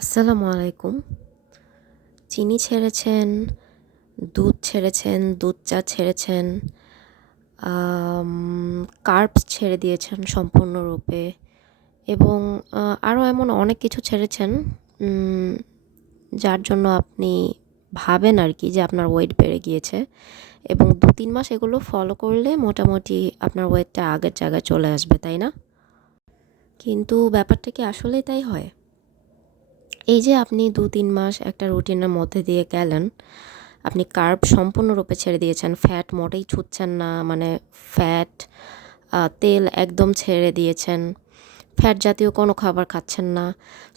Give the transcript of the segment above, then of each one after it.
আসসালামু আলাইকুম। চিনি ছেড়েছেন, দুধ ছেড়েছেন, দুধ চা ছেড়েছেন কার্বস ছেড়ে দিয়েছেন সম্পূর্ণরূপে এবং আরও এমন অনেক কিছু ছেড়েছেন যার জন্য আপনি ভাবেন আর কি যে আপনার ওয়েট বেড়ে গিয়েছে এবং দু তিন মাস এগুলো ফলো করলে মোটামুটি আপনার ওয়েটটা আগের জায়গায় চলে আসবে, তাই না? কিন্তু ব্যাপারটা কি আসলেই তাই হয়? এই যে আপনি দু তিন মাস একটা রুটিনের মধ্যে দিয়ে গেলেন, আপনি কার্ব সম্পূর্ণরূপে ছেড়ে দিয়েছেন ফ্যাট মোটেই ছুটছেন না মানে ফ্যাট তেল একদম ছেড়ে দিয়েছেন ফ্যাট জাতীয় কোনো খাবার খাচ্ছেন না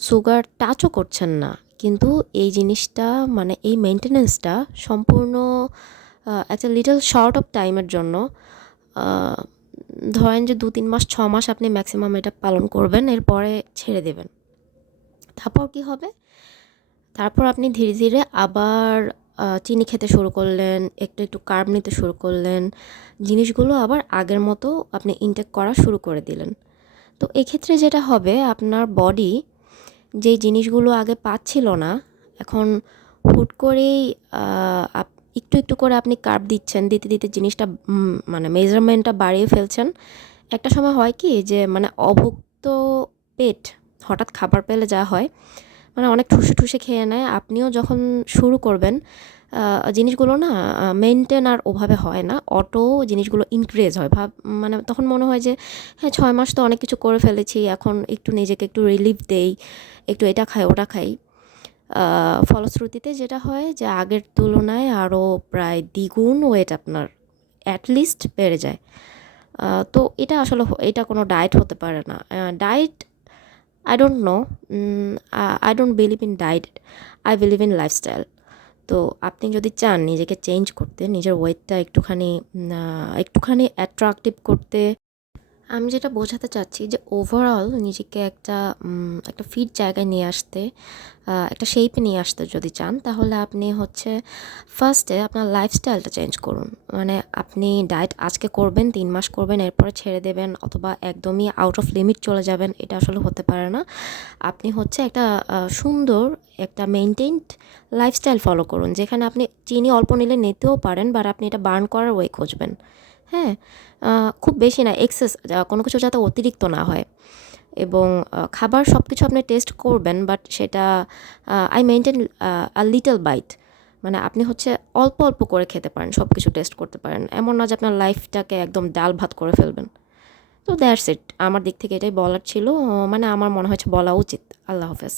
সুগার টাচও করছেন না, কিন্তু এই জিনিসটা মানে এই মেনটেনেন্সটা সম্পূর্ণ একটা লিটল শর্ট অফ টাইমের জন্য ধরেন যে দু তিন মাস, ছ মাস আপনি ম্যাক্সিমাম এটা পালন করবেন, এরপরে ছেড়ে দেবেন। তারপর কি হবে? তারপর আপনি ধীরে ধীরে আবার চিনি খেতে শুরু করলেন, একটু একটু কার্ব নিতে শুরু করলেন। জিনিসগুলো আবার আগের মতো আপনি ইনটেক করা শুরু করে দিলেন। তো এক্ষেত্রে যেটা হবে, আপনার বডি যেই জিনিসগুলো আগে পাচ্ছিল না, এখন হুট করেই একটু একটু করে আপনি কার্ব দিচ্ছেন, দিতে দিতে জিনিসটা মানে মেজারমেন্টটা বাড়িয়ে ফেলছেন। একটা সময় হয় কি যে মানে অভুক্ত পেট হঠাৎ খাবার পেলে যা হয় মানে অনেক ঠুসে ঠুসে খেয়ে নেয়। আপনিও যখন শুরু করবেন জিনিসগুলো না মেনটেন আর ওভাবে হয় না। অটো জিনিসগুলো ইনক্রিজ হয়। ভাব মানে তখন মনে হয় যে হ্যাঁ ছয় মাস তো অনেক কিছু করে ফেলেছি, এখন একটু নিজেকে একটু রিলিফ দেই, একটু এটা খাই, ওটা খাই। ফলশ্রুতিতে যেটা হয় যে, আগের তুলনায় আরও প্রায় দ্বিগুণ ওয়েট আপনার অ্যাটলিস্ট বেড়ে যায়। তো এটা আসলে এটা কোনো ডায়েট হতে পারে না। Diet I don't know I don't believe in diet I believe in lifestyle তো আপনি যদি চান নিজেকে চেঞ্জ করতে, নিজের ওয়েটটা একটুখানি একটুখানি অ্যাট্রাকটিভ করতে আমি যেটা বোঝাতে চাচ্ছি যে ওভারঅল নিজেকে একটা একটা ফিট জায়গায় নিয়ে আসতে একটা শেপে নিয়ে আসতে যদি চান, তাহলে আপনি হচ্ছে ফার্স্টে আপনার লাইফস্টাইলটা চেঞ্জ করুন। মানে আপনি ডায়েট আজকে করবেন, তিন মাস করবেন, এরপরে ছেড়ে দেবেন অথবা একদমই আউট অফ লিমিট চলে যাবেন, এটা আসলে হতে পারে না। আপনি হচ্ছে একটা সুন্দর একটা মেনটেনড লাইফস্টাইল ফলো করুন, যেখানে আপনি চিনি অল্প নিলে নিতেও পারেন বাট আপনি এটা বার্ন করার ওয়ে খুঁজবেন। হ্যাঁ খুব বেশি না এক্সেস কোনো কিছু যাতে অতিরিক্ত না হয়। এবং খাবার সব কিছু আপনি টেস্ট করবেন বাট সেটা I maintain a little bite মানে আপনি হচ্ছে অল্প অল্প করে খেতে পারেন সব কিছু টেস্ট করতে পারেন। এমন না যে আপনার লাইফটাকে একদম ডাল ভাত করে ফেলবেন। তো দ্যাটস ইট আমার দিক থেকে এটাই বলার ছিল। মানে আমার মনে হচ্ছে বলা উচিত। আল্লাহ হাফেজ।